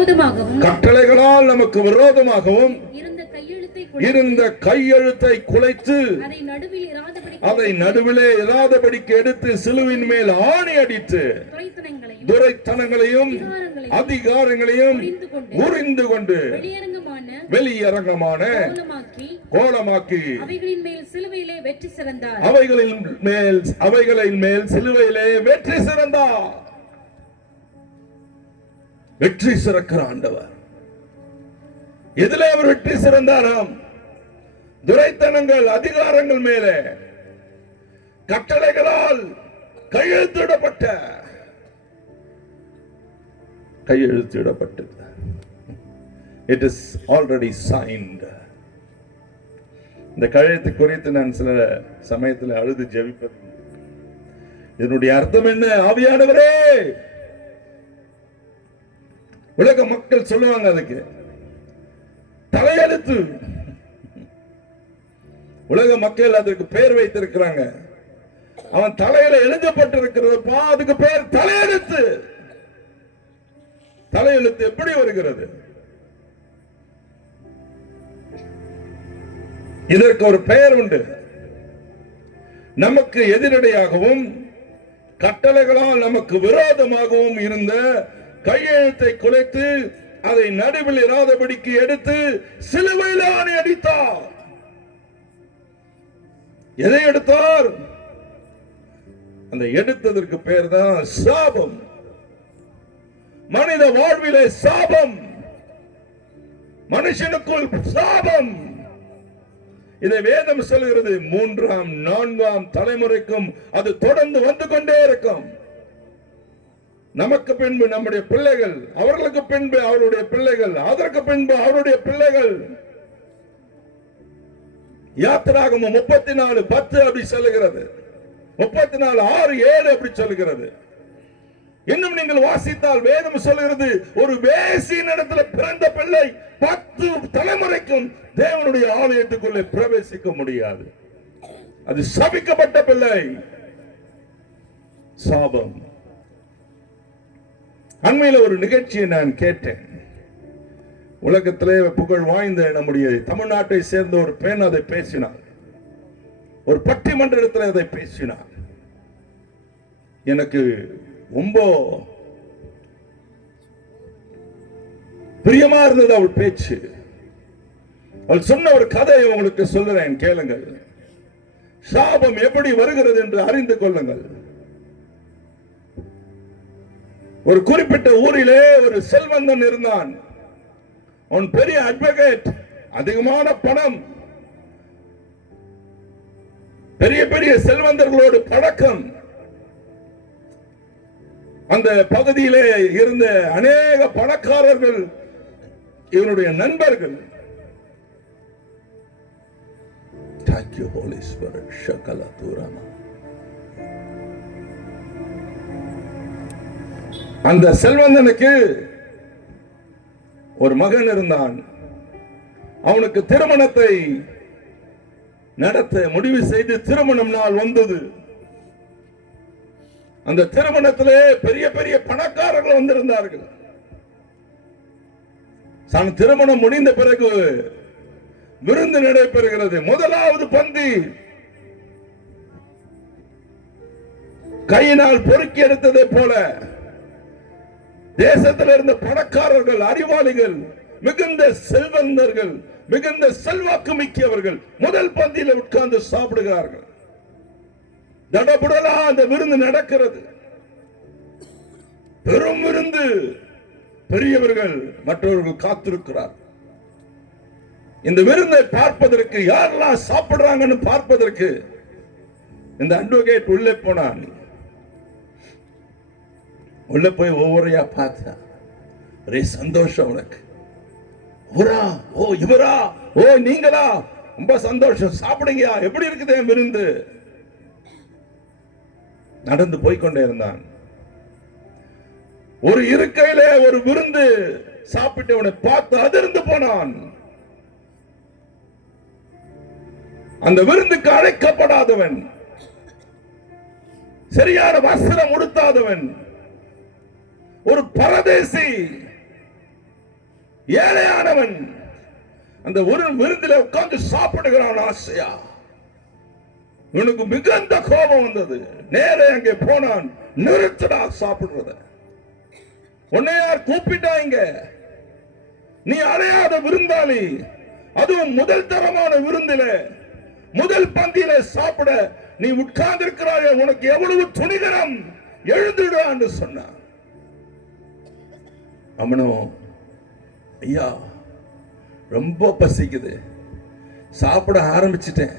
விரோதமாகவும் கட்டளைகளால் நமக்கு விரோதமாகவும் இருந்த கையெழுத்தை குலைத்து அதை நடுவிலே இராதபடிக்கு எடுத்து சிலுவின் மேல் ஆணி அடித்து துரைத்தனங்களையும் அதிகாரங்களையும் முறிந்து கொண்டு வெளியரங்கமான கோலமாக்கி அவைகளின் மேல் சிலுவையிலே வெற்றி சிறந்தார். வெற்றி சிறக்கிற ஆண்டவர். எதிலே அவர் வெற்றி சிறந்தாராம்? துரைத்தனங்கள் அதிகாரங்கள் மேலே கட்டளைகளால் கையெழுத்திடப்பட்டது. It is already signed. இந்த கையெழுத்து குறித்து நான் சில சமயத்தில் அழுது ஜெபிப்பது. இதனுடைய அர்த்தம் என்ன? ஆவியானவரே, உலக மக்கள் சொல்லுவாங்க அதுக்கு தலையெழுத்து. உலக மக்கள் அதற்கு பெயர் வைத்திருக்கிறாங்க. அவன் தலையில எழுதப்பட்டிருக்கிறதுப்பா, அதுக்கு பெயர் தலையெழுத்து. தலையெழுத்து எப்படி வருகிறது? இதற்கு ஒரு பெயர் உண்டு. நமக்கு எதிரடையாகவும் கட்டளைகளால் நமக்கு விரோதமாகவும் இருந்த கையெழுத்தை குலைத்து அதை நடுவில் இராதபடிக்கு எடுத்து சிலுவையில் ஆணி அடித்தார். எதை எடுத்தார்? அந்த எடுத்ததற்கு பெயர் தான் சாபம். மனித வாழ்விலே சாபம், மனுஷனுக்குள் சாபம். இதை வேதம் சொல்கிறது. 3ஆம் 4ஆம் தலைமுறைக்கும் அது தொடர்ந்து வந்து கொண்டே இருக்கும். நமக்கு பின்பு நம்முடைய பிள்ளைகள், அவர்களுக்கு பின்பு அவருடைய பிள்ளைகள், அதற்கு பின்பு அவருடைய பிள்ளைகள். யாத்திராகமம் 34:10 அப்படி சொல்லுகிறது. 34:6-7 அப்படி சொல்லுகிறது. இன்னும் நீங்கள் வாசித்தால் வேதம் சொல்லுகிறது, ஒரு வேசியின் இடத்துல பிறந்த பிள்ளை 10 தலைமுறைக்கும் தேவனுடைய ஆலயத்துக்குள்ளே பிரவேசிக்க முடியாது. அது சபிக்கப்பட்ட பிள்ளை. சாபம். அண்மையில் ஒரு நிகழ்ச்சியை நான் கேட்டேன். உலகத்திலே புகழ் வாய்ந்த நம்முடைய தமிழ்நாட்டை சேர்ந்த ஒரு பெண் அதை பேசினார். ஒரு பட்டிமன்றத்தில் அதை பேசினார். எனக்கு ரொம்ப பிரியமா இருந்தது அவள் பேச்சு. அவள் சொன்ன ஒரு கதையை உங்களுக்கு சொல்லுறேன், கேளுங்கள். சாபம் எப்படி வருகிறது என்று அறிந்து கொள்ளுங்கள். ஒரு குறிப்பிட்ட ஊரிலே ஒரு செல்வந்தன் இருந்தான். அவன் பெரிய அட்வொகேட், அதிகமான பணம், பெரிய பெரிய செல்வந்தர்களோடு பழக்கம். அந்த பகுதியிலே இருந்த அநேக பணக்காரர்கள் இவனுடைய நண்பர்கள். Thank you, Holy Spirit. Shakala Turama. அந்த செல்வந்தனுக்கு ஒரு மகன் இருந்தான். அவனுக்கு திருமணத்தை நடத்த முடிவு செய்து திருமணம் நாள் வந்தது. அந்த திருமணத்திலே பெரிய பெரிய பணக்காரர்கள் வந்திருந்தார்கள். திருமணம் முடிந்த பிறகு விருந்து நடைபெறுகிறது. முதலாவது பந்தி கையினால் பொறுக்கி எடுத்ததை போல தேசத்தில் இருந்த பணக்காரர்கள், அறிவாளிகள், மிகுந்த செல்வந்தர்கள், மிகுந்த செல்வாக்கு மிக்கவர்கள் முதல் பந்தியில் உட்கார்ந்து சாப்பிடுகிறார்கள். தடபுடலா அந்த விருந்து நடக்கிறது. பெரும் விருந்து. பெரியவர்கள் மற்றவர்கள் காத்திருக்கிறார். இந்த விருந்தை பார்ப்பதற்கு, யாரெல்லாம் சாப்பிடுறாங்கன்னு பார்ப்பதற்கு இந்த அட்வொகேட் உள்ளே போனான். உள்ள போய் ஒவ்வொருயா பார்த்தா ஒரே சந்தோஷம். உனக்கு அவரா? ஓ இவரா? ஓ நீங்களா? ரொம்ப சந்தோஷம், சாப்பிடுங்க. எப்படி இருக்குது என் விருந்து? நடந்து போய்கொண்டே இருந்தான். ஒரு இருக்கையிலே ஒரு விருந்து சாப்பிட்டவனை பார்த்து அதிர்ந்து போனான். அந்த விருந்துக்கு அழைக்கப்படாதவன், சரியான வஸ்திரம் உடுத்தாதவன், ஒரு பரதேசி, ஏழையானவன் அந்த ஒரு விருந்தில உட்கார்ந்து சாப்பிடுகிறான் ஆசையா. இவனுக்கு மிகுந்த கோபம் வந்தது. நேரே அங்கே போனான். நிறுத்தடா சாப்பிடுறத. உன்னை யார் கூப்பிட்டாங்க? நீ அழையாத விருந்தாளி, அதுவும் முதல் தரமான விருந்தில முதல் பந்தியில சாப்பிட நீ உட்கார்ந்து இருக்கிறாய். உனக்கு எவ்வளவு துணிகரம், எழுந்துடான்னு சொன்னான். அவனோ, ஐயா ரொம்ப பசிக்குது, சாப்பிட ஆரம்பிச்சிட்டேன்,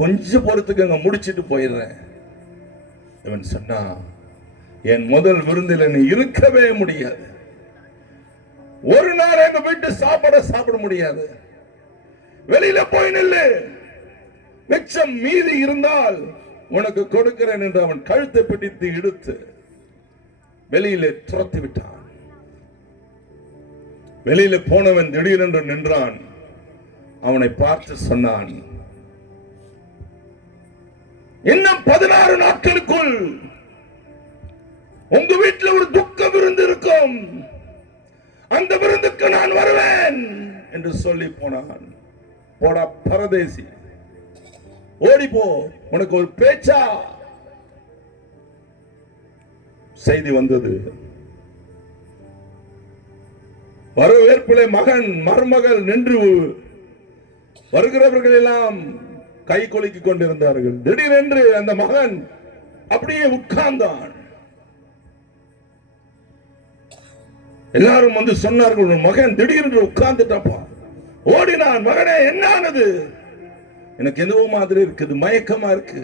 கொஞ்சம் பொறுத்துக்கு முடிச்சிட்டு போயிடுறேன். இவன் சொன்னா, என் முதல் விருந்தில நீ இருக்கவே முடியாது. ஒரு நாள் எங்க வீட்டு சாப்பிட முடியாது. வெளியில போய் நில்லு, மிச்சம் மீதி இருந்தால் உனக்கு கொடுக்கிறேன் என்று அவன் கழுத்தை பிடித்து இழுத்து வெளியிலே துரத்தி விட்டான். வெளியில போனவன் திடீரென்று நின்றான். அவனை பார்த்து சொன்னான், இன்னும் 16 நாட்களுக்குள் உங்க வீட்டில் ஒரு துக்க விருந்து இருக்கும், அந்த விருந்துக்கு நான் வருவேன் என்று சொல்லி போனான். போடா பரதேசி, ஓடிப்போ, உனக்கு ஒரு பேச்சா? செய்தி வந்தது. வரவேற்பிலே மகன் மருமகள் நின்று வருகிறவர்கள் எல்லாம் கை கொலுக்கிக் கொண்டிருந்தார்கள். திடீரென்று அந்த மகன் அப்படியே உட்கார்ந்தான். எல்லாரும் வந்து சொன்னார்கள், மகன் திடீரென்று உட்கார்ந்துட்டப்பா. ஓடினான். மகனே என்ன ஆனது? எனக்கு என்னவோ மாதிரி இருக்குது, மயக்கமா இருக்கு.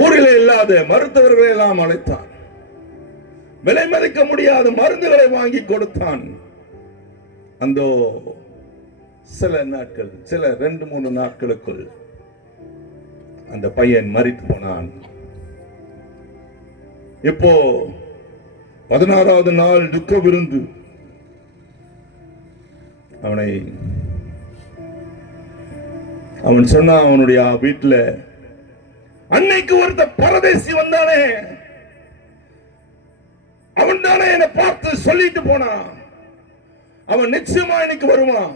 ஊரில் இல்லாத மருத்துவர்களை எல்லாம் அழைத்தான். விலை மதிக்க முடியாத மருந்துகளை வாங்கி கொடுத்தான். அந்த சில நாட்கள், சில 2-3 நாட்களுக்குள் அந்த பையன் மரித்து போனான். இப்போ 16வது நாள் துக்க விருந்து. அவன் சொன்னா, அவனுடைய வீட்டில் அன்னைக்கு ஒருத்த பரதேசி வந்தானே, அவன் தானே என்னை பார்த்து சொல்லிட்டு போனான், அவன் நிச்சயமா இன்னைக்கு வருவான்,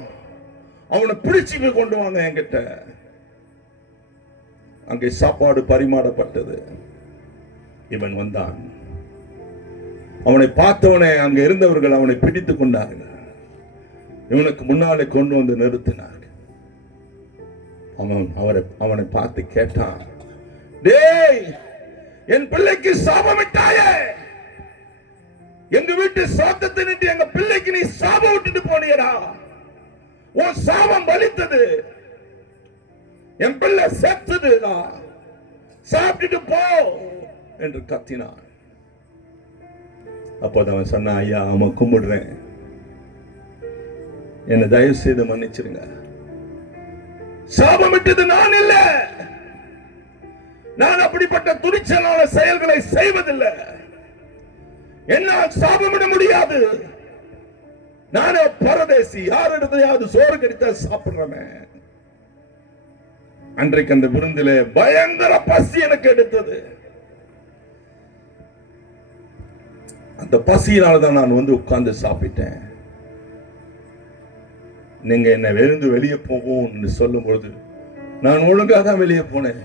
அவனை பிடிச்சு கொண்டு வாங்க என்கிட்ட. அங்கே சாப்பாடு பரிமாறப்பட்டது. இவன் வந்தான். அவனை பார்த்தவனே அங்க இருந்தவர்கள் அவனை பிடித்துக் கொண்டார்கள். இவனுக்கு முன்னாலே கொண்டு வந்து நிறுத்தினார்கள். அவனை பார்த்து கேட்டான், டேய், என் பிள்ளைக்கு சாபமிட்டாயே, எங்க வீட்டு சாத்தத்தை நின்று எங்க பிள்ளைக்கு நீ சாபம் விட்டுட்டு போனியடா, உன் சாபம் பலித்தது, என் பிள்ளை செத்துதுடா, சாப்பிட்டுட்டு போ என்று கத்தினான். அப்போது அவன் சொன்னான், ஐயா, அவன் கும்பிடுறேன், என்னை தயவு செய்து மன்னிச்சிருங்க. சாபமிட்டது நான் இல்ல, நான் அப்படிப்பட்ட துணிச்சலான செயல்களை செய்வதில்லை, என்னால் சாபமிட முடியாது. நானே பரதேசி, யார் இடத்தையாவது சோறு கிடைத்தா சாப்பிடுறேன். அன்றைக்கு அந்த விருந்திலே பயங்கர பசி எனக்கு எடுத்தது. அந்த பசியினால்தான் நான் வந்து உட்கார்ந்து சாப்பிட்டேன். நீங்க என்ன விருந்து வெளியே போவோம் சொல்லும் பொழுது நான் ஒழுங்காக தான் வெளியே போனேன்.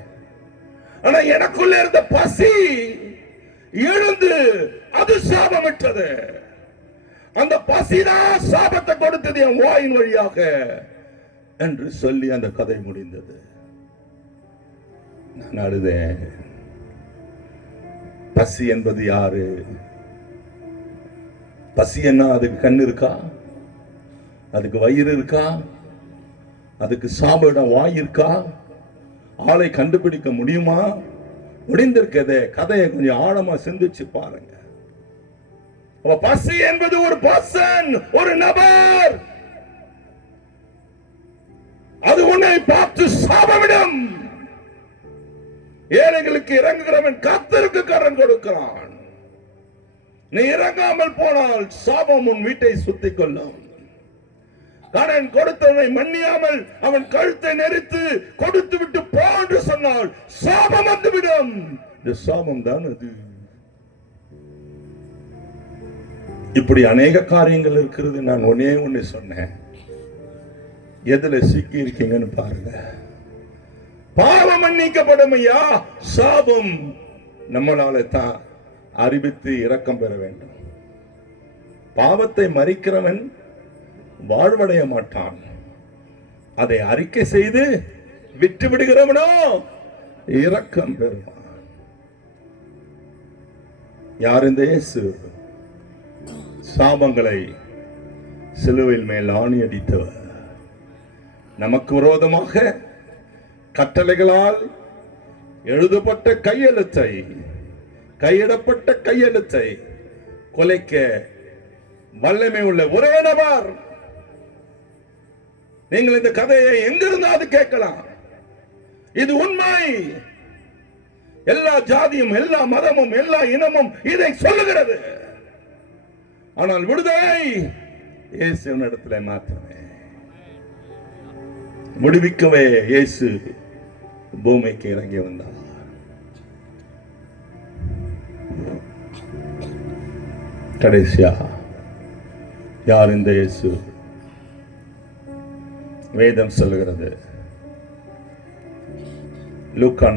ஆனா எனக்குள்ள இருந்த பசி எழுந்து அது சாபமிட்டது. அந்த பசிதான் சாபத்தை கொடுத்தது என் வாயின் வழியாக என்று சொல்லி அந்த கதை முடிந்தது. நான் அழுதேன். பசி என்பது யாரு? பசி என்ன? அதுக்கு கண் இருக்கா? அதுக்கு வயிறு இருக்கா? அதுக்கு சாப்பிட வாய் இருக்கா? ஆளை கண்டுபிடிக்க முடியுமா? முடிந்திருக்கதே. கதையை கொஞ்சம் ஆழமா சிந்திச்சு பாருங்க. பசி என்பது ஒரு பர்சன், ஒரு நபர். அது உன்னை பார்த்து சாபமிடும். ஏழைகளுக்கு இறங்குகிறவன் கர்த்தருக்கு கடன் கொடுக்கிறான். நீ இறங்காமல் போனால் சாபம் உன் வீட்டை சுத்திக் கொள்ளும். கடன் கொடுத்தவனை மன்னியாமல் அவன் கழுத்தை நெரித்து கொடுத்து விட்டு போ என்று சொன்னால் சாபம் வந்துவிடும். இந்த சாபம் தான் அது. இப்படி அநேக காரியங்கள் இருக்கிறது. நான் ஒன்னே ஒண்ணு சொன்னேன், எதுல சிக்கி இருக்கீங்கன்னு பாருங்க. பாவம் மன்னிக்கப்படும் ஐயா, சாபம் நம்மளால தான் அறிவித்து இரக்கம் பெற வேண்டும். பாவத்தை மறிக்கிறவன் வாழ்வடைய மாட்டான், அதை அறிக்கை செய்து விட்டு விடுகிறவனோ இரக்கம் பெறுவான். யார் இந்த இயேசு? சாபங்களை சிலுவையில் மேல் ஆணி அடித்தவர். நமக்கு விரோதமாக கட்டளைகளால் எழுதப்பட்ட கையிடப்பட்ட கையெழுத்தை கொலைக்க வல்லமை உள்ள ஒரே நபர். நீங்கள் இந்த கதையை எங்கிருந்தாவது கேட்கலாம், இது உண்மை. எல்லா ஜாதியும், எல்லா மதமும், எல்லா இனமும் இதை சொல்லுகிறது. ஆனால் விடுதலை இயேசுவினிடத்திலே மாத்திரமே. விடுவிக்கவே இயேசு பூமிக்கு இறங்கி வந்தார். கடைசியா யார் இந்த இயேசு? வேதம் சொல்லுகிறது, லூக்கா